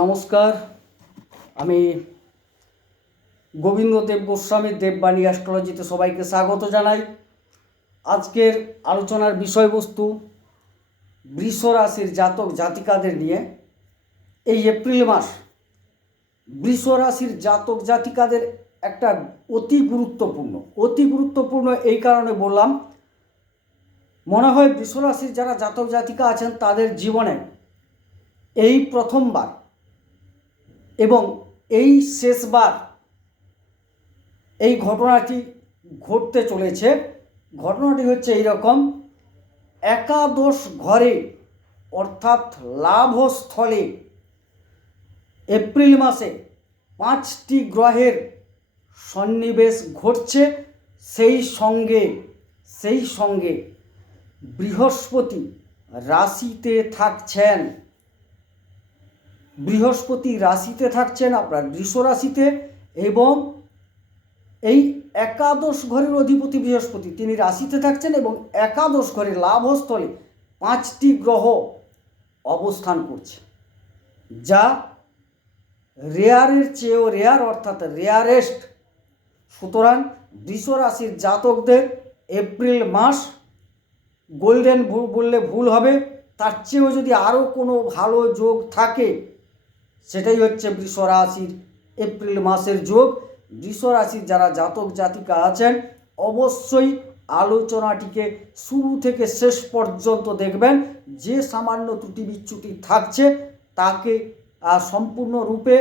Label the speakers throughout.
Speaker 1: নমস্কার। আমি গোবিন্দদেব গোস্বামী, দেববাণী অ্যাস্ট্রোলজিতে সবাইকে স্বাগত জানাই। আজকের আলোচনার বিষয়বস্তু বৃষ রাশির জাতক জাতিকাদের নিয়ে। এই এপ্রিল মাস বৃষ রাশির জাতক জাতিকাদের একটা অতি গুরুত্বপূর্ণ অতি গুরুত্বপূর্ণ এই কারণে বললাম, মনে হয় বৃষ রাশির যারা জাতক জাতিকা আছেন তাদের জীবনে এই প্রথমবার এবং এই শেষবার এই ঘটনাটি ঘটতে চলেছে। ঘটনাটি হচ্ছে এইরকম। একাদশ ঘরে, অর্থাৎ লাভস্থলে, এপ্রিল মাসে পাঁচটি গ্রহের সন্নিবেশ ঘটছে। সেই সঙ্গে সেই সঙ্গে বৃহস্পতি রাশিতে থাকছেন। বৃহস্পতি রাশিতে থাকছেন আপনার বৃষ রাশিতে এবং এই একাদশ ঘরের অধিপতি বৃহস্পতি। তিনি রাশিতে থাকছেন এবং একাদশ ঘরে লাভস্থলে পাঁচটি গ্রহ অবস্থান করছে, যা রেয়ারের চেয়েও রেয়ার অর্থাৎ রেয়ারেস্ট। সুতরাং বৃষ রাশির জাতকদের এপ্রিল মাস গোল্ডেন বললে ভুল হবে, তার চেয়েও যদি আরও কোনো ভালো যোগ থাকে সেটাই হচ্ছে বৃষ রাশির এপ্রিল মাসের যোগ। বৃষ রাশির যারা জাতক জাতিকা আছেন, অবশ্যই আলোচনাটিকে শুরু থেকে শেষ পর্যন্ত দেখবেন। যে সামান্য ত্রুটি বিচ্যুতি থাকছে, তাকে সম্পূর্ণরূপে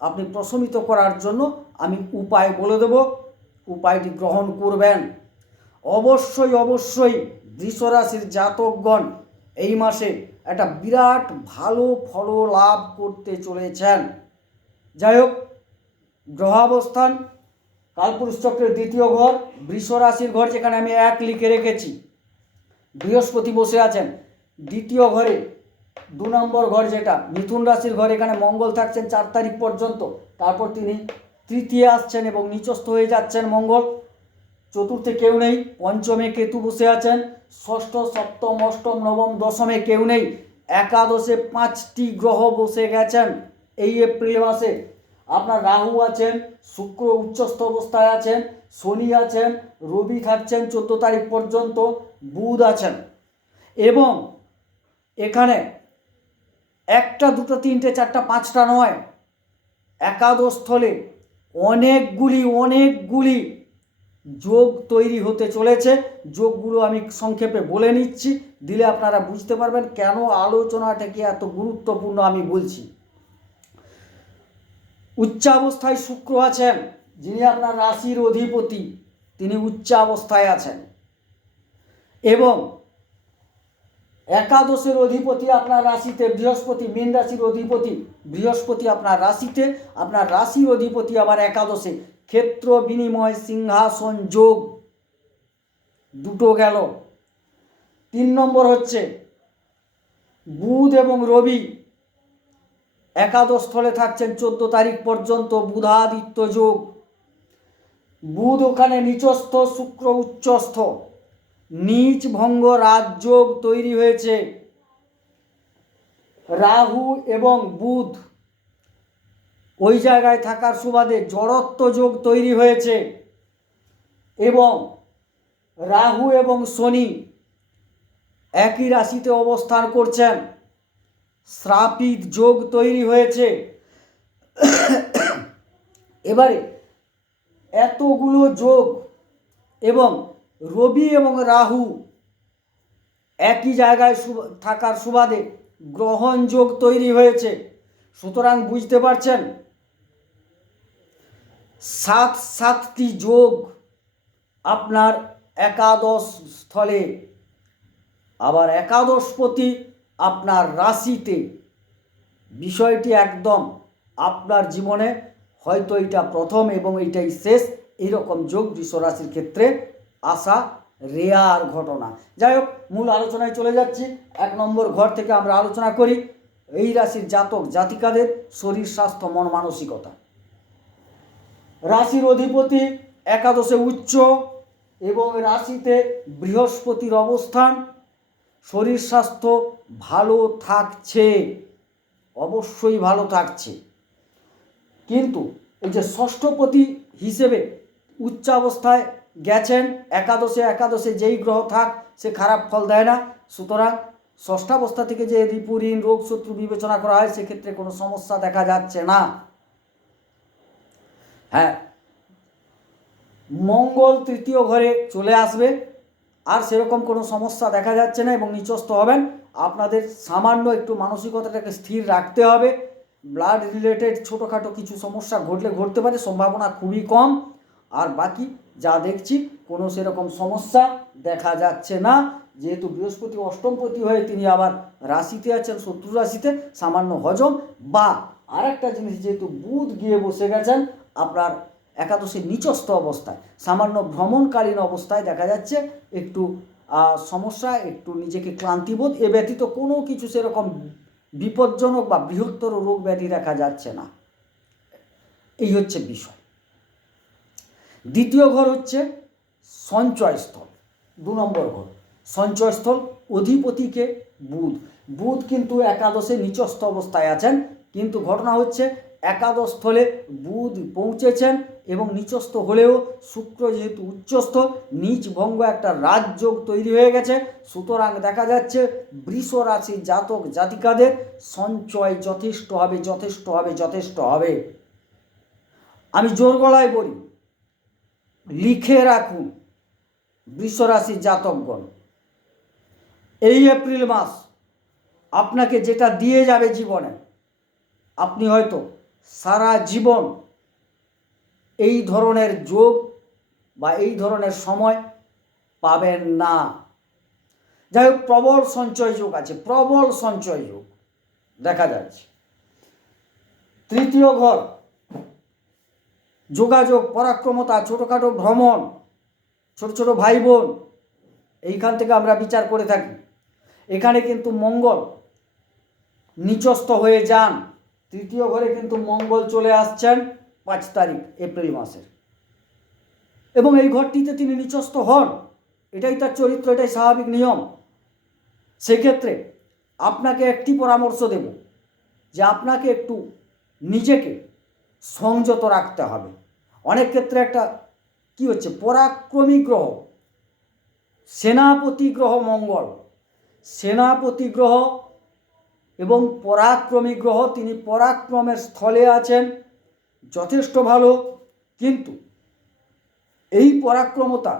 Speaker 1: আপনি প্রশমিত করার জন্য আমি উপায় বলে দেব। উপায়টি গ্রহণ করবেন। অবশ্যই অবশ্যই বৃষ রাশির জাতকগণ এই মাসে একটা বিরাট ভালো ফল লাভ করতে চলেছেন। যাই হোক, গ্রহাবস্থান, কালপুরুষ চক্রের দ্বিতীয় ঘর, বৃষ রাশির ঘর, যেখানে আমি এক লিখে রেখেছি। বৃহস্পতি বসে আছেন। দ্বিতীয় ঘরে, দু নম্বর ঘর যেটা, মিথুন রাশির ঘর, এখানে মঙ্গল থাকছেন চার তারিখ পর্যন্ত। তারপর তিনি তৃতীয় আসছেন এবং নিচস্থ হয়ে যাচ্ছেন মঙ্গল। চতুর্থে কেউ নেই, পঞ্চমে কেতু বসে আছেন। ষষ্ঠ, সপ্তম, অষ্টম, নবম, দশমে কেউ নেই। একাদশে পাঁচটি গ্রহ বসে গেছেন এই এপ্রিল মাসে। আপনার রাহু আছেন, শুক্র উচ্চস্থ অবস্থায় আছেন, শনি আছেন, রবি থাকছেন চোদ্দ তারিখ পর্যন্ত, বুধ আছেন। এবং এখানে একটা, দুটো, তিনটে, চারটা, পাঁচটা নয়, একাদশ স্থলে অনেকগুলি অনেকগুলি যোগ তৈরি হতে চলেছে। যোগগুলো আমি সংক্ষেপে বলে নিচ্ছি। দিলে আপনারা বুঝতে পারবেন কেন আলোচনাটাকে এত গুরুত্বপূর্ণ আমি বলছি। উচ্চাবস্থায় শুক্র আছেন, যিনি আপনার রাশির অধিপতি, তিনি উচ্চাবস্থায় আছেন। এবং একাদশের অধিপতি আপনার রাশিতে, বৃহস্পতি, মীন রাশির অধিপতি, বৃহস্পতি আপনার রাশিতে, আপনার রাশির অধিপতি আবার একাদশে। ক্ষেত্র বিনিময় সিংহাসন যোগ দুটো গেল। তিন নম্বর হচ্ছে বুধ এবং রবি একাদশ স্থলে থাকছেন, চোদ্দ তারিখ পর্যন্ত বুধাদিত্য যোগ। বুধ ওখানে নিচস্থ, শুক্র উচ্চস্থ। নিচ ভঙ্গ রাজযোগ তৈরি হয়েছে। রাহু এবং বুধ ওই জায়গায় থাকার সুবাদে জড়ত্ব যোগ তৈরি হয়েছে। এবং রাহু এবং শনি একই রাশিতে অবস্থান করছেন। শ্রাপিত যোগ তৈরি হয়েছে। এবারে এতগুলো যোগ এবং রবি এবং রাহু একই জায়গায় থাকার সুবাদে গ্রহণ যোগ তৈরি হয়েছে। সুতরাং বুঝতে পারছেন সাত সাতটি যোগ আপনার একাদশ স্থলে। আবার একাদশপতি আপনার রাশিতে। বিষয়টি একদম আপনার জীবনে হয়তো এটা প্রথম এবং এইটাই শেষ। এইরকম যোগ রাশির ক্ষেত্রে আসা রেয়ার ঘটনা। যাই হোক, মূল আলোচনায় চলে যাচ্ছি। এক নম্বর ঘর থেকে আমরা আলোচনা করি। এই রাশির জাতক জাতিকাদের শরীর স্বাস্থ্য মন মানসিকতা। রাশির অধিপতি, একাদশে উচ্চ এবং রাশিতে বৃহস্পতির অবস্থান। শরীর স্বাস্থ্য ভালো থাকছে, অবশ্যই ভালো থাকছে। কিন্তু এই যে ষষ্ঠপতি হিসেবে উচ্চাবস্থায় গেছেন, একাদশে একাদশে যেই গ্রহ থাক, সে খারাপ ফল দেয় না। সুতরাং ষষ্ঠাবস্থা থেকে যে রিপুঋণ রোগ শত্রু বিবেচনা করা হয়, সেক্ষেত্রে কোনো সমস্যা দেখা যাচ্ছে না। হ্যাঁ। মঙ্গল তৃতীয় ঘরে চলে আসবে। আর সেরকম কোনো সমস্যা দেখা যাচ্ছে না এবং নিচস্থ হবেন। আপনাদের সামান্য একটু মানসিকতাটাকে স্থির রাখতে হবে। ব্লাড রিলেটেড ছোটোখাটো কিছু সমস্যা ঘটলে ঘটতে পারে, সম্ভাবনা খুবই কম। আর বাকি যা দেখছি, কোনো সেরকম সমস্যা দেখা যাচ্ছে না। যেহেতু বৃহস্পতি অষ্টমপতি হয়ে তিনি আবার রাশিতে আছেন, শত্রু রাশিতে, সামান্য হজম। বা আরেকটা জিনিস, যেহেতু বুধ গিয়ে বসে গেছেন আপনার একাদশীর নিচস্থ অবস্থায়, সামান্য ভ্রমণকালীন অবস্থায় দেখা যাচ্ছে একটু সমস্যা, একটু নিজেকে ক্লান্তিবোধ, এ ব্যতীত কোনো কিছু সেরকম বিপজ্জনক বা বৃহত্তর রোগ ব্যাধি দেখা যাচ্ছে না। এই হচ্ছে বিষয়। দ্বিতীয় ঘর হচ্ছে সঞ্চয়স্থল, দু নম্বর ঘর। সঞ্চয়স্থল অধিপতিকে বুধ। বুধ কিন্তু একাদশে নিচস্থ অবস্থায় আছেন, কিন্তু ঘটনা হচ্ছে একাদশ স্থলে বুধ পৌঁছেছেন এবং নিচস্থ হলেও শুক্র যেহেতু উচ্চস্থ, নিচ ভঙ্গ একটা রাজযোগ তৈরি হয়ে গেছে। সুতরাং দেখা যাচ্ছে বৃষ রাশির জাতক জাতিকাদের সঞ্চয় যথেষ্ট হবে যথেষ্ট হবে যথেষ্ট হবে। আমি জোর গলায় বলি, লিখে রাখুন বৃষরাশির জাতকগণ। এই এপ্রিল মাস আপনাকে যেটা দিয়ে যাবে জীবনে, আপনি হয়তো সারা জীবন এই ধরনের যোগ বা এই ধরনের সময় পাবেন না। যাই হোক, প্রবল সঞ্চয় যোগ আছে, প্রবল সঞ্চয় যোগ দেখা যাচ্ছে। তৃতীয় ঘর, যোগাযোগ, পরাক্রমতা, ছোটোখাটো ভ্রমণ, ছোট ছোট ভাই বোন এইখান থেকে আমরা বিচার করে থাকি। এখানে কিন্তু মঙ্গল নিচস্থ হয়ে যান। তৃতীয় ঘরে কিন্তু মঙ্গল চলে আসছেন পাঁচ তারিখ, এপ্রিল মাসের। এবং এই ঘরটিতে তিনি নিচস্থ হন। এটাই তার চরিত্র, এটাই স্বাভাবিক নিয়ম। সেক্ষেত্রে আপনাকে একটি পরামর্শ দেব, যে আপনাকে একটু নিজেকে সংযত রাখতে হবে। অনেক ক্ষেত্রে একটা কি হচ্ছে, পরাক্রমী গ্রহ, সেনাপতি গ্রহ মঙ্গল। সেনাপতি গ্রহ এবং পরাক্রমী গ্রহ, তিনি পরাক্রমের স্থলে আছেন, যথেষ্ট ভালো। কিন্তু এই পরাক্রমতা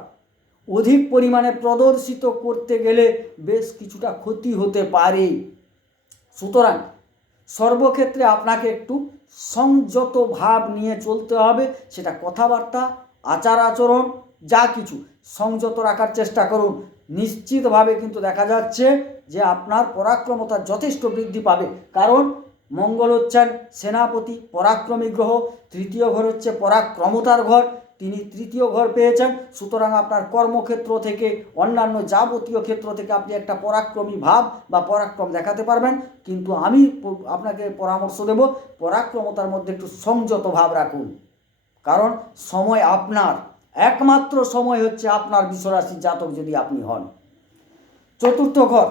Speaker 1: অধিক পরিমাণে প্রদর্শিত করতে গেলে বেশ কিছুটা ক্ষতি হতে পারে। সুতরাং সর্বক্ষেত্রে আপনাকে একটু সংযত ভাব নিয়ে চলতে হবে, সেটা কথাবার্তা আচার আচরণ যা কিছু। সংযত রাখার চেষ্টা করুন। নিশ্চিতভাবে কিন্তু দেখা যাচ্ছে যে আপনার পরাক্রমতা যথেষ্ট বৃদ্ধি পাবে। কারণ মঙ্গল হচ্ছেন সেনাপতি, পরাক্রমী গ্রহ, তৃতীয় ঘর হচ্ছে পরাক্রমতার ঘর, তিনি তৃতীয় ঘর পেয়েছেন। সুতরাং আপনার কর্মক্ষেত্র থেকে, অন্যান্য যাবতীয় ক্ষেত্র থেকে আপনি একটা পরাক্রমী ভাব বা পরাক্রম দেখাতে পারবেন। কিন্তু আমি আপনাকে পরামর্শ দেব, পরাক্রমতার মধ্যে একটু সংযত ভাব রাখুন। কারণ সময় আপনার। একমাত্র সময় হচ্ছে আপনার বিশ্বরাশি জাতক যদি আপনি হন। চতুর্থ ঘর,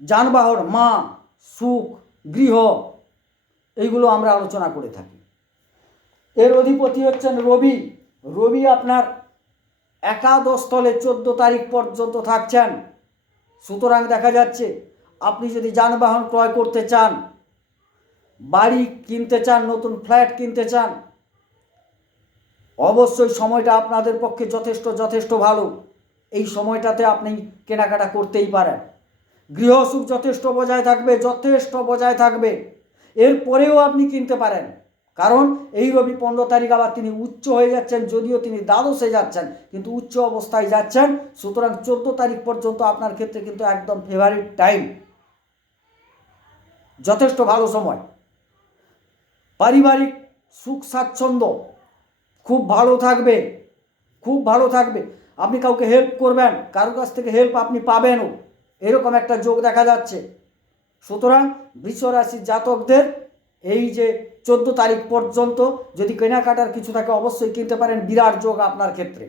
Speaker 1: যানবাহন, মা, সুখ, গৃহ, এইগুলো আমরা আলোচনা করে থাকি। এর অধিপতি হচ্ছেন রবি। রবি আপনার একাদশ স্থলে চোদ্দ তারিখ পর্যন্ত থাকছেন। সুতরাং দেখা যাচ্ছে আপনি যদি যানবাহন ক্রয় করতে চান, বাড়ি কিনতে চান, নতুন ফ্ল্যাট কিনতে চান অবশ্যই সময়টা আপনাদের পক্ষে যথেষ্ট যথেষ্ট ভালো। এই সময়টাতে আপনি কেনাকাটা করতেই পারেন। গৃহসুখ যথেষ্ট বজায় থাকবে, যথেষ্ট বজায় থাকবে। এরপরেও আপনি কিনতে পারেন। কারণ এই রবি পনেরো তারিখ আবার তিনি উচ্চ হয়ে যাচ্ছেন, যদিও তিনি দ্বাদশে যাচ্ছেন, কিন্তু উচ্চ অবস্থায় যাচ্ছেন। সুতরাং চোদ্দ তারিখ পর্যন্ত আপনার ক্ষেত্রে কিন্তু একদম ফেভারিট টাইম যথেষ্ট ভালো সময়। পারিবারিক সুখ স্বাচ্ছন্দ্য খুব ভালো থাকবে, খুব ভালো থাকবে। আপনি কাউকে হেল্প করবেন, কারও কাছ থেকে হেল্প আপনি পাবেনও। এরকম একটা যোগ দেখা যাচ্ছে। সুতরাং রাশির জাতকদের এই যে চোদ্দ তারিখ পর্যন্ত যদি কেনাকাটার কিছু থাকে অবশ্যই কিনতে পারেন। বিরাট যোগ আপনার ক্ষেত্রে।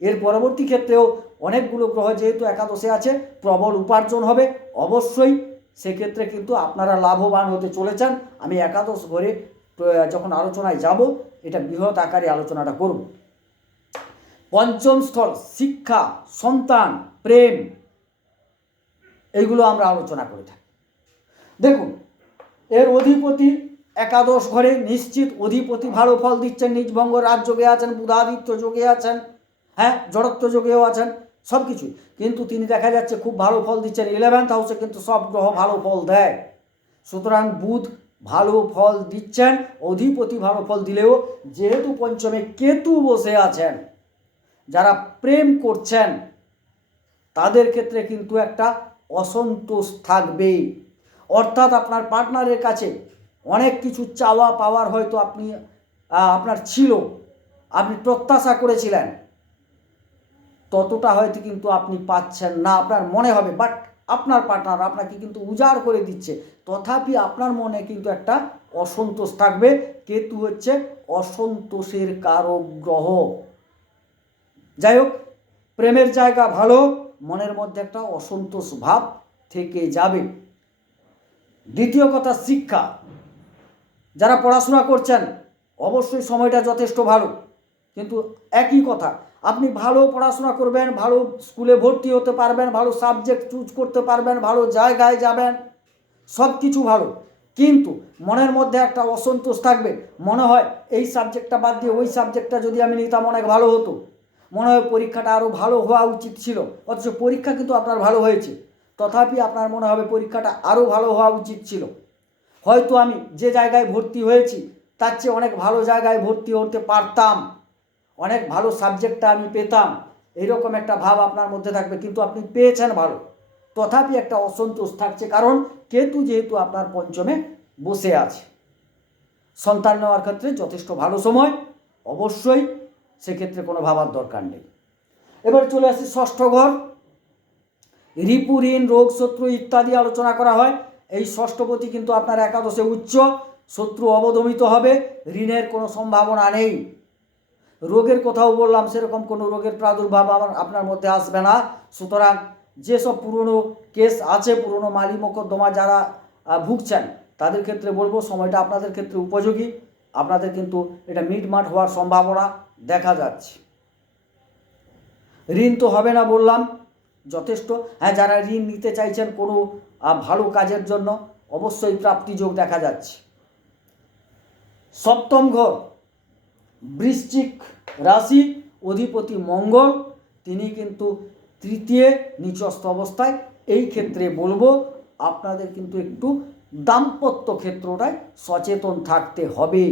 Speaker 1: এর পরবর্তী ক্ষেত্রেও অনেকগুলো গ্রহ যেহেতু একাদশে আছে, প্রবল উপার্জন হবে। অবশ্যই সেক্ষেত্রে কিন্তু আপনারা লাভবান হতে চলেছেন। আমি একাদশ ঘরে যখন আলোচনায় যাব, এটা বৃহৎ আকারে আলোচনাটা করব। পঞ্চম স্থল, শিক্ষা, সন্তান, প্রেম, এইগুলো আমরা আলোচনা করে থাকি। দেখুন, এর অধিপতি একাদশ ঘরে নিশ্চিত অধিপতি ভালো ফল দিচ্ছেন নিজভঙ্গ রাজ যোগে আছেন, বুধাদিত্য যোগে আছেন হ্যাঁ জড়ত্ব যোগেও আছেন, সব কিছুই। কিন্তু তিনি দেখা যাচ্ছে খুব ভালো ফল দিচ্ছেন ইলেভেন্থ হাউসে কিন্তু সব গ্রহ ভালো ফল দেয়। সুতরাং বুধ ভালো ফল দিচ্ছেন, অধিপতি ভালো ফল দিলেও যেহেতু পঞ্চমে কেতু বসে আছেন, যারা প্রেম করছেন, তাদের ক্ষেত্রে কিন্তু একটা অসন্তোষ থাকবেই। অর্থাৎ আপনার পার্টনারের কাছে অনেক কিছু চাওয়া পাওয়ার হয়তো আপনি আপনার ছিল, আপনি প্রত্যাশা করেছিলেন, ততটা হয়তো কিন্তু আপনি পাচ্ছেন না, আপনার মনে হবে, বাট আপনার পার্টনার আপনাকে কিন্তু উজাড় করে দিচ্ছে। তথাপি আপনার মনে কিন্তু একটা অসন্তোষ থাকবে। কেতু হচ্ছে অসন্তোষের কারক গ্রহ। যাই হোক, প্রেমের জায়গা ভালো, মনের মধ্যে একটা অসন্তোষ ভাব থেকে যাবে। দ্বিতীয় কথা, শিক্ষা। যারা পড়াশোনা করছেন, অবশ্যই সময়টা যথেষ্ট ভালো। কিন্তু একই কথা আপনি ভালো পড়াশোনা করবেন, ভালো স্কুলে ভর্তি হতে পারবেন, ভালো সাবজেক্ট চুজ করতে পারবেন, ভালো জায়গায় যাবেন সব কিছু ভালো। কিন্তু মনের মধ্যে একটা অসন্তোষ থাকবে। মনে হয় এই সাবজেক্টটা বাদ দিয়ে ওই সাবজেক্টটা যদি আমি নিতাম অনেক ভালো হতো। মনে হয় পরীক্ষাটা আরও ভালো হওয়া উচিত ছিল। অথচ পরীক্ষা কিন্তু আপনার ভালো হয়েছে। তথাপি আপনার মনে হবে পরীক্ষাটা আরও ভালো হওয়া উচিত ছিল। হয়তো আমি যে জায়গায় ভর্তি হয়েছি, তার চেয়ে অনেক ভালো জায়গায় ভর্তি হতে পারতাম। অনেক ভালো সাবজেক্টটা আমি পেতাম, এইরকম একটা ভাব আপনার মধ্যে থাকবে, কিন্তু আপনি পেয়েছেন ভালো। তথাপি একটা অসন্তোষ থাকছে, কারণ কেতু যেহেতু আপনার পঞ্চমে বসে আছে। সন্তান নেওয়ার ক্ষেত্রে যথেষ্ট ভালো সময়, অবশ্যই সেক্ষেত্রে কোনো ভাবার দরকার নেই। এবার চলে আসি ষষ্ঠ ঘর। রিপু, ঋণ, রোগ, শত্রু ইত্যাদি আলোচনা করা হয়। এই ষষ্ঠপতি কিন্তু আপনার একাদশে উচ্চ, শত্রু অবদমিত হবে, ঋণের কোনো সম্ভাবনা নেই। রোগের কথাও বললাম, সেরকম কোনো রোগের প্রাদুর্ভাব আমার, আপনার মধ্যে আসবে না। সুতরাং যেসব পুরনো কেস আছে, পুরনো মালি মোকদ্দমা যারা ভুগছেন, তাদের ক্ষেত্রে বলব সময়টা আপনাদের ক্ষেত্রে উপযোগী। আপনাদের কিন্তু এটা মিটমাট হওয়ার সম্ভাবনা দেখা যাচ্ছে। ঋণ তো হবে না বললাম, যথেষ্ট। হ্যাঁ যারা ঋণ নিতে চাইছেন কোনো ভালো কাজের জন্য, অবশ্যই প্রাপ্তিযোগ দেখা যাচ্ছে। সপ্তম ঘর। বৃশ্চিক রাশি, অধিপতি মঙ্গল, তিনি কিন্তু তৃতীয় নিচস্থ অবস্থায়। এই ক্ষেত্রে বলব, আপনাদের কিন্তু একটু দাম্পত্য ক্ষেত্রটায় সচেতন থাকতে হবে।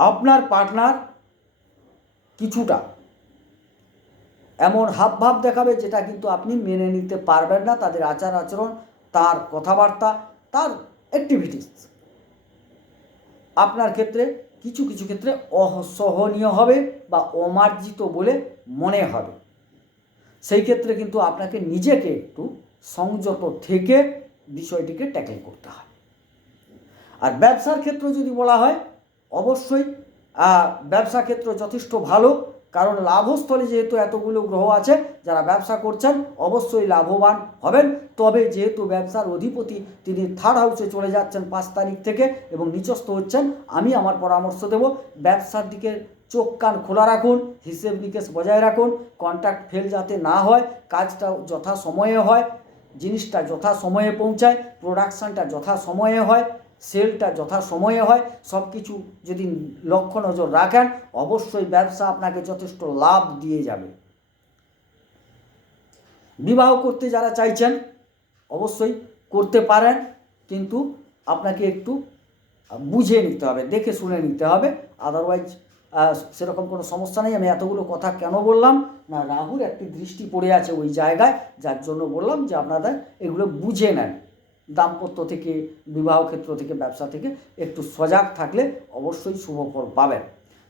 Speaker 1: আপনার পার্টনার কিছুটা এমন হাবভাব দেখাবে যেটা কিন্তু আপনি মেনে নিতে পারবেন না। তাদের আচার আচরণ, তার কথাবার্তা, তার অ্যাক্টিভিটিস আপনার ক্ষেত্রে কিছু কিছু ক্ষেত্রে অসহনীয় হবে বা অমার্জিত বলে মনে হবে। সেই ক্ষেত্রে কিন্তু আপনাকে নিজেকে একটু সংযত থেকে বিষয়টিকে ট্যাকেল করতে হবে আর ব্যবসার ক্ষেত্র যদি বলা হয়, অবশ্যই ব্যবসা ক্ষেত্র যথেষ্ট ভালো কারণ লাভস্থলে যেহেতু এতগুলো গ্রহ আছে, যারা ব্যবসা করছেন, অবশ্যই লাভবান হবেন। তবে যেহেতু ব্যবসার অধিপতি, তিনি থার্ড হাউসে চলে যাচ্ছেন পাঁচ তারিখ থেকে এবং নিচস্থ হচ্ছেন, আমি আমার পরামর্শ দেব, ব্যবসার দিকে চোখ কান খোলা রাখুন, হিসেব নিকেশ বজায় রাখুন কন্ট্যাক্ট ফেল যাতে না হয়, কাজটা যথা সময়ে হয়, জিনিসটা যথা সময়ে পৌঁছায় প্রোডাকশানটা যথা সময়ে হয় সেলটা যথা সময়ে হয় সব কিছু যদি লক্ষ্য নজর রাখেন, অবশ্যই ব্যবসা আপনাকে যথেষ্ট লাভ দিয়ে যাবে। বিবাহ করতে যারা চাইছেন, অবশ্যই করতে পারেন, কিন্তু আপনাকে একটু বুঝে নিতে হবে, দেখে শুনে নিতে হবে। আদারওয়াইজ সেরকম কোনো সমস্যা নেই, আমি এতগুলো কথা কেন বললাম? না, রাহুর একটি দৃষ্টি পড়ে আছে ওই জায়গায়, যার জন্য বললাম যে আপনাদের এগুলো বুঝে নেন। দাম্পত্য থেকে, বিবাহ ক্ষেত্র থেকে, ব্যবসা থেকে একটু সজাগ থাকলে অবশ্যই শুভফল পাবেন।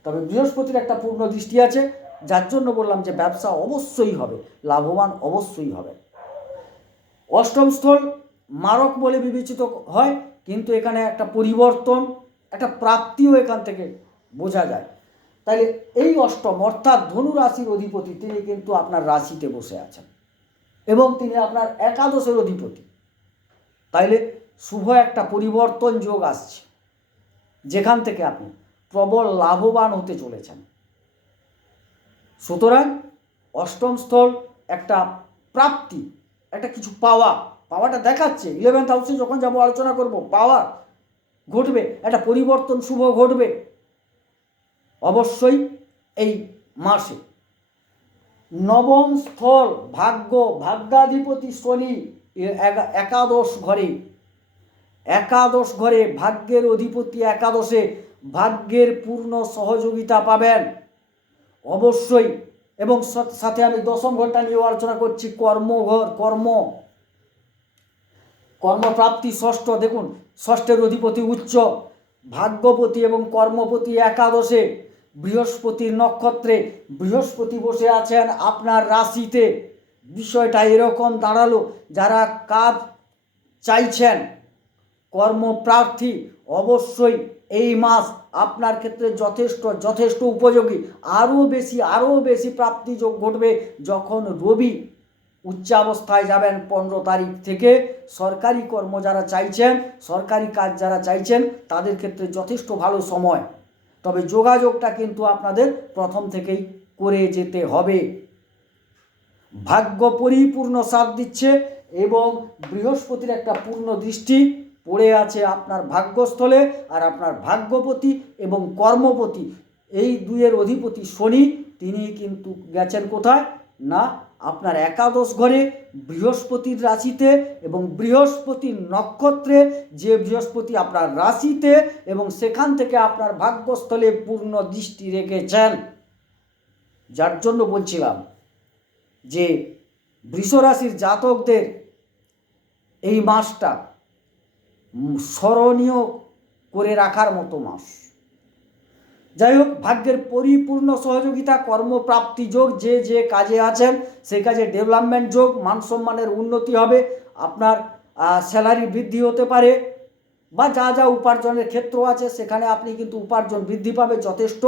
Speaker 1: তবে বৃহস্পতির একটা পূর্ণ দৃষ্টি আছে, যার জন্য বললাম যে ব্যবসা অবশ্যই হবে, লাভবান অবশ্যই হবে। অষ্টম স্থল, মারক বলে বিবেচিত হয়, কিন্তু এখানে একটা পরিবর্তন, একটা প্রাপ্তিও এখান থেকে বোঝা যায়। তাহলে এই অষ্টম, অর্থাৎ ধনু রাশির অধিপতি, তিনি কিন্তু আপনার রাশিতে বসে আছেন। এবং তিনি আপনার একাদশের অধিপতি। তাইলে শুভ একটা পরিবর্তন যোগ আসছে। যেখান থেকে আপনি প্রবল লাভবান হতে চলেছেন। সুতরাং অষ্টম স্থল একটা প্রাপ্তি, একটা কিছু পাওয়া, পাওয়াটা দেখাচ্ছে। ইলেভেন্থ হাউসে যখন যাব আলোচনা করব, পাওয়া ঘটবে, একটা পরিবর্তন শুভ ঘটবে। অবশ্যই এই মাসে। নবম স্থল, ভাগ্য, ভাগ্যাধিপতি শনি। একাদশ ঘরে একাদশ ঘরে ভাগ্যের অধিপতি একাদশে ভাগ্যের পূর্ণ সহযোগিতা পাবেন। অবশ্যই, এবং সাথে আমি দশম ঘরটা নিয়েও আলোচনা করছি, কর্মঘর, কর্ম। কর্মপ্রাপ্তি ষষ্ঠ, দেখুন, ষষ্ঠের অধিপতি উচ্চ, ভাগ্যপতি এবং কর্মপতি একাদশে, বৃহস্পতির নক্ষত্রে বৃহস্পতি বসে আছেন আপনার রাশিতে। বিষয়টা এরকম দাঁড়াল, যারা কাজ চাইছেন, কর্মপ্রার্থী, অবশ্যই এই মাস আপনার ক্ষেত্রে যথেষ্ট যথেষ্ট উপযোগী। আরও বেশি আরও বেশি প্রাপ্তিযোগ ঘটবে যখন রবি উচ্চাবস্থায় যাবেন পনেরো তারিখ থেকে। সরকারি কর্ম যারা চাইছেন, সরকারি কাজ যারা চাইছেন, তাদের ক্ষেত্রে যথেষ্ট ভালো সময়। তবে যোগাযোগটা কিন্তু আপনাদের প্রথম থেকেই করে যেতে হবে। ভাগ্য পরিপূর্ণ সাথ দিচ্ছে এবং বৃহস্পতির একটা পূর্ণ দৃষ্টি পড়ে আছে আপনার ভাগ্যস্থলে আর আপনার ভাগ্যপতি এবং কর্মপতি। এই দুইয়ের অধিপতি শনি, তিনি কিন্তু গেছেন কোথায়? না, আপনার একাদশ ঘরে বৃহস্পতির রাশিতে এবং বৃহস্পতির নক্ষত্রে। যে বৃহস্পতি আপনার রাশিতে এবং সেখান থেকে আপনার ভাগ্যস্থলে পূর্ণ দৃষ্টি রেখেছেন। যার জন্য বলছিলাম যে বৃষরাশির জাতকদের এই মাসটা স্মরণীয় করে রাখার মতো মাস। যাই হোক, ভাগ্যের পরিপূর্ণ সহযোগিতা, কর্মপ্রাপ্তি যোগ, যে যে কাজে আছেন, সেই কাজে ডেভেলপমেন্ট যোগ, মান সম্মানের উন্নতি হবে, আপনার স্যালারি বৃদ্ধি হতে পারে, বা যা যা উপার্জনের ক্ষেত্র আছে, সেখানে আপনি কিন্তু উপার্জন বৃদ্ধি পাবে যথেষ্ট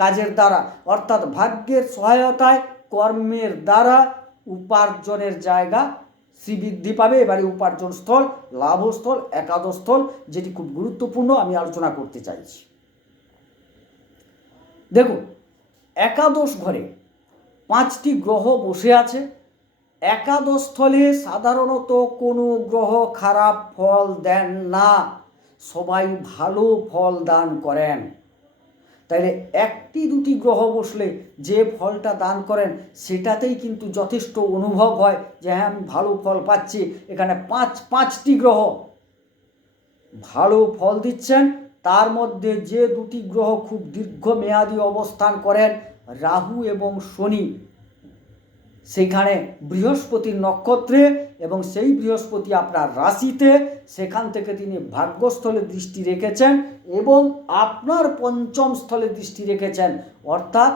Speaker 1: কাজের দ্বারা। অর্থাৎ ভাগ্যের সহায়তায় কর্মের দ্বারা উপার্জনের জায়গা শ্রীবৃদ্ধি পাবে। এবারে উপার্জন স্থল লাভস্থল একাদশ স্থল যেটি খুব গুরুত্বপূর্ণ, আমি আলোচনা করতে চাইছি। দেখুন, একাদশ ঘরে পাঁচটি গ্রহ বসে আছে। একাদশ স্থলে সাধারণত কোনো গ্রহ খারাপ ফল দেন না। সবাই ভালো ফল দান করেন। তাইলে একটি দুটি গ্রহ বসলে যে ফলটা দান করেন, সেটাতেই কিন্তু যথেষ্ট অনুভব হয় যে হ্যাঁ আমি ভালো ফল পাচ্ছি। এখানে পাঁচ, পাঁচটি গ্রহ। ভালো ফল দিচ্ছেন, তার মধ্যে যে দুটি গ্রহ খুব দীর্ঘমেয়াদী অবস্থান করেন, রাহু এবং শনি। সেখানে বৃহস্পতির নক্ষত্রে এবং সেই বৃহস্পতি আপনার রাশিতে, সেখান থেকে তিনি ভাগ্যস্থলে দৃষ্টি রেখেছেন এবং আপনার পঞ্চম স্থলে দৃষ্টি রেখেছেন। অর্থাৎ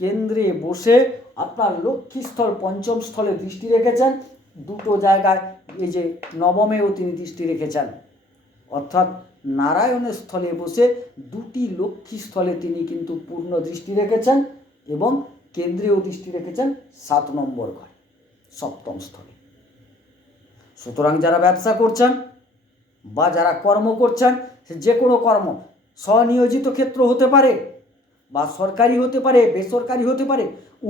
Speaker 1: কেন্দ্রে বসে আপনার লক্ষ্মীস্থল পঞ্চম স্থলে দৃষ্টি রেখেছেন। দুটো জায়গায় এই যে নবমেও তিনি দৃষ্টি রেখেছেন। অর্থাৎ নারায়ণের স্থলে বসে দুটি লক্ষ্মী স্থলে তিনি কিন্তু পূর্ণ দৃষ্টি রেখেছেন এবং কেন্দ্রীয় দৃষ্টি রেখেছেন সাত নম্বর ঘরে, সপ্তম স্থলে। সুতরাং যারা ব্যবসা করছেন বা যারা কর্ম করছেন, সে যে কোনো কর্ম, স্বনিয়োজিত ক্ষেত্র হতে পারে বা সরকারি হতে পারে, বেসরকারি হতে পারে,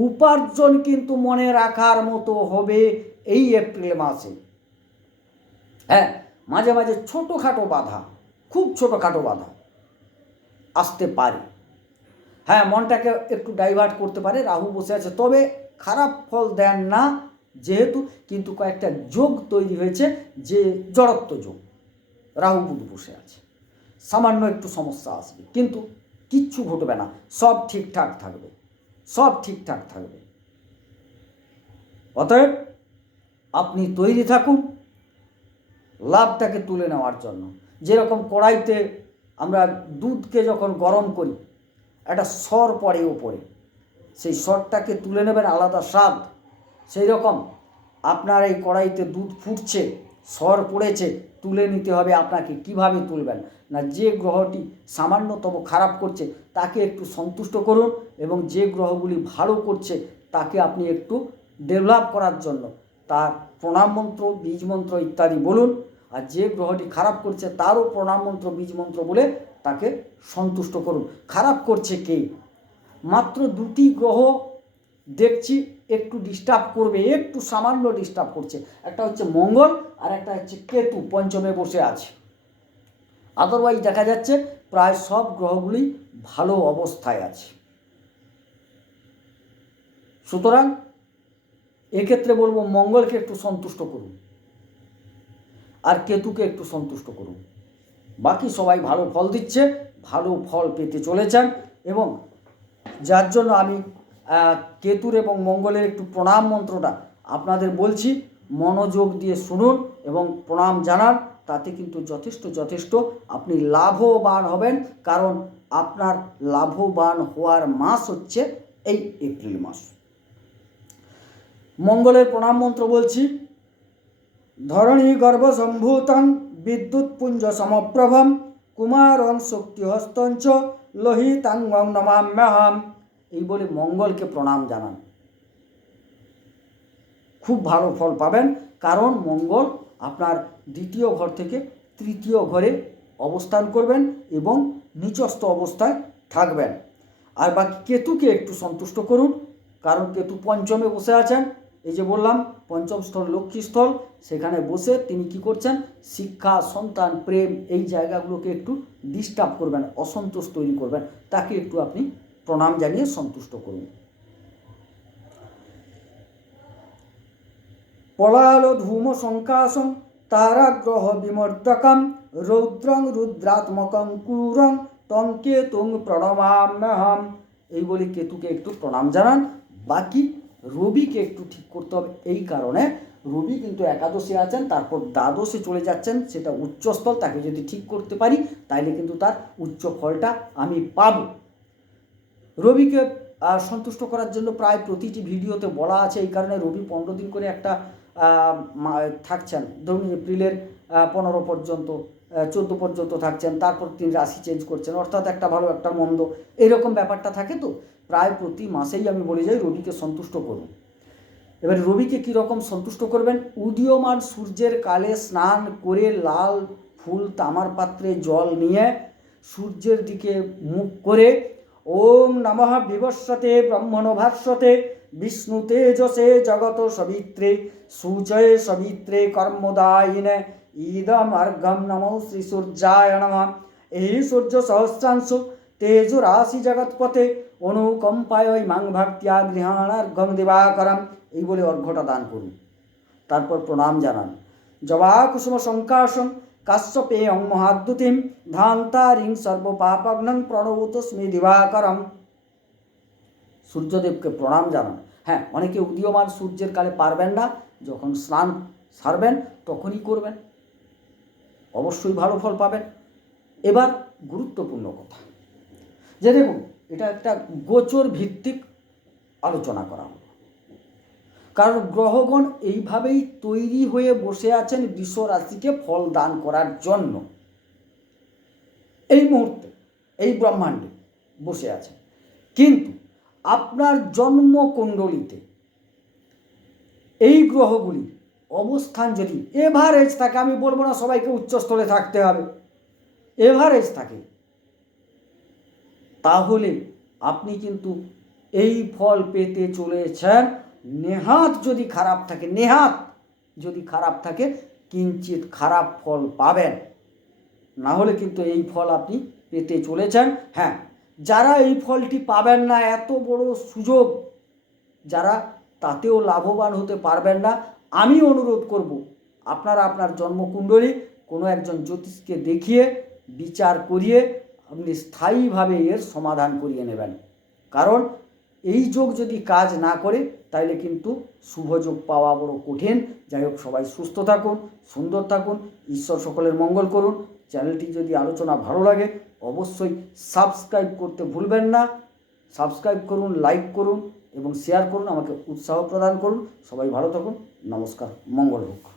Speaker 1: উপার্জন কিন্তু মনে রাখার মতো হবে এই এপ্রিল মাসে। হ্যাঁ মাঝে মাঝে ছোটোখাটো বাধা, খুব ছোটোখাটো বাধা আসতে পারে। হ্যাঁ মনটাকে একটু ডাইভার্ট করতে পারে, রাহু বসে আছে, তবে খারাপ ফল দেন না। যেহেতু কিন্তু কয়েকটা যোগ তৈরি হয়েছে যে জড়ত্ব যোগ। রাহু বুধ বসে আছে। সামান্য একটু সমস্যা আসবে, কিন্তু কিচ্ছু ঘটবে না। সব ঠিকঠাক থাকবে। সব ঠিকঠাক থাকবে। অতএব আপনি তৈরি থাকুন। লাভটাকে তুলে নেওয়ার জন্য। যেরকম কড়াইতে আমরা দুধকে যখন গরম করি, একটা সর পড়ে ওপরে। সেই সরটাকে তুলে নেবেন আলাদা স্বাদ। সেই রকম আপনার এই কড়াইতে দুধ ফুটছে, সর পড়েছে, তুলে নিতে হবে আপনাকে। কীভাবে তুলবেন? না যে গ্রহটি সামান্যতম খারাপ করছে, তাকে একটু সন্তুষ্ট করুন এবং যে গ্রহগুলি ভালো করছে, তাকে আপনি একটু ডেভেলপ করার জন্য তার প্রণাম মন্ত্র, বীজ মন্ত্র ইত্যাদি বলুন। আর যে গ্রহটি খারাপ করছে, তারও প্রণাম মন্ত্র, বীজ মন্ত্র বলে তাকে সন্তুষ্ট করুন। খারাপ করছে কে? মাত্র দুটি গ্রহ দেখছি একটু ডিস্টার্ব করবে, একটু সামান্য ডিস্টার্ব করছে। একটা হচ্ছে মঙ্গল আর একটা হচ্ছে কেতু পঞ্চমে বসে আছে। আদারওয়াইজ দেখা যাচ্ছে প্রায় সব গ্রহগুলি ভালো অবস্থায় আছে। সুতরাং এক্ষেত্রে বলব মঙ্গলকে একটু সন্তুষ্ট করুন। আর কেতুকে একটু সন্তুষ্ট করুন। বাকি সবাই ভালো ফল দিচ্ছে, ভালো ফল পেতে চলেছেন এবং যার জন্য আমি কেতুর এবং মঙ্গলের একটু প্রণাম মন্ত্রটা আপনাদের বলছি, মনোযোগ দিয়ে শুনুন এবং প্রণাম জানান, তাতে কিন্তু যথেষ্ট যথেষ্ট আপনি লাভবান হবেন, কারণ আপনার লাভবান হওয়ার মাস হচ্ছে এই এপ্রিল মাস। মঙ্গলের প্রণাম মন্ত্র বলছি, ধরণী গর্ভসম্ভূতং বিদ্যুৎ পুঞ্জ সমপ্রভম, কুমারং শক্তিহস্তঞ্চ লোহিতাঙ্গং নমাম্যহম। এই বলে মঙ্গলকে প্রণাম জানান। খুব ভালো ফল পাবেন, কারণ মঙ্গল আপনার দ্বিতীয় ঘর থেকে তৃতীয় ঘরে অবস্থান করবেন এবং নিচস্থ অবস্থায় থাকবেন। আর বাকি কেতুকে একটু সন্তুষ্ট করুন, কারণ কেতু পঞ্চমে বসে আছেন। এই যে বললাম, পঞ্চম স্থল লক্ষ্মীস্থল সেখানে বসে তিনি কি করছেন? শিক্ষা, সন্তান, প্রেম এই জায়গাগুলোকে একটু ডিস্টার্ব করবেন, অসন্তোষ তৈরি করবেন। তাকে একটু আপনি প্রণাম জানিয়ে সন্তুষ্ট করুন। পলাল ধূম সংকাশং তারাগ্রহ বিমর্দকম রৌদ্রং রুদ্রাত্মকং ক্রূরং তং কেতুং প্রণমাম্যহম। এই বলে কেতুকে একটু প্রণাম জানান, বাকি রবিকে একটু ঠিক করতে হবে। এই কারণে রবি কিন্তু একাদশে আছেন, তারপর দ্বাদশে চলে যাচ্ছেন, সেটা উচ্চস্থল, তাকে যদি ঠিক করতে পারি, তাইলে কিন্তু তার উচ্চ ফলটা আমি পাবো। রবিকে সন্তুষ্ট করার জন্য প্রায় প্রতিটি ভিডিওতে বলা আছে। এই কারণে রবি পনেরো দিন করে একটা থাকছেন। ধরুন এপ্রিলের পনেরো পর্যন্ত চোদ্দ পর্যন্ত থাকছেন। তারপর তিনি রাশি চেঞ্জ করছেন। অর্থাৎ একটা ভালো, একটা মন্দ। এরকম ব্যাপারটা থাকে তো? প্রায় প্রতি মাসেই আমি বলে যাই রবিকে সন্তুষ্ট করুন। এবার রবিকে কীরকম সন্তুষ্ট করবেন? উদীয়মান সূর্যের কালে স্নান করে লাল ফুল তামার পাত্রে জল নিয়ে সূর্যের দিকে মুখ করে ওম নমঃ বিবস্বতে ব্রহ্মণ ভাস্বতে বিষ্ণু তেজসে, জগত সবিত্রে, সূচয়ে সবিত্রে, কর্মদায়িনে ঈদম অর্ঘম নমঃ শ্রী সূর্যায় নমঃ। এই সূর্য সহস্রাংশ তেজ রাশি জগৎপথে অনুকম্পায় মাং ভক্তিয়া গৃহাণার্ঘম দিবাকরম, এই বলে অর্ঘ্যটা দান করুন। তারপর প্রণাম জানান। জবা কুসুম সংকাশম কাশ্যপে অং মহাদ্যুতিম ধান্তারিং সর্বপাপগ্নং প্রণবতস্মি দিবাকরম। সূর্যদেবকে প্রণাম জানান। হ্যাঁ অনেকে উদীয়মান সূর্যের কালে পারবেন না, যখন স্নান সারবেন তখনই করবেন। অবশ্যই ভালো ফল পাবেন। এবার গুরুত্বপূর্ণ কথা। যে দেখুন, এটা একটা গোচর ভিত্তিক আলোচনা করা হলো। কারণ গ্রহগণ এইভাবেই তৈরি হয়ে বসে আছেন বিশ্ব রাশিকে ফল দান করার জন্য। এই মুহূর্তে, এই ব্রহ্মাণ্ডে বসে আছেন। কিন্তু আপনার জন্মকুণ্ডলিতে এই গ্রহগুলি অবস্থান যদি এভারেজ থাকে, আমি বলব না সবাইকে উচ্চস্থলে থাকতে হবে, এভারেজ থাকে, তাহলে আপনি কিন্তু এই ফল পেতে চলেছেন। নেহাত যদি খারাপ থাকে, নেহাত যদি খারাপ থাকে কিঞ্চিত খারাপ ফল পাবেন। না হলে কিন্তু এই ফল আপনি পেতে চলেছেন। হ্যাঁ যারা এই ফলটি পাবেন না, এত বড় সুযোগ, যারা তাতেও লাভবান হতে পারবেন না, আমি অনুরোধ করব, আপনারা আপনার জন্মকুণ্ডলী কোনো একজন জ্যোতিষকে দেখিয়ে, বিচার করিয়ে, আপনি স্থায়ীভাবে এর সমাধান করিয়ে নেবেন। কারণ এই যোগ যদি কাজ না করে, তাইলে কিন্তু শুভযোগ পাওয়া বড় কঠিন। যাই হোক, সবাই সুস্থ থাকুন, সুন্দর থাকুন, ঈশ্বর সকলের মঙ্গল করুন। চ্যানেলটি যদি আলোচনা ভালো লাগে, অবশ্যই সাবস্ক্রাইব করতে ভুলবেন না। সাবস্ক্রাইব করুন, লাইক করুন এবং শেয়ার করুন, আমাকে উৎসাহ প্রদান করুন। সবাই ভালো থাকুন, নমস্কার, মঙ্গল হোক।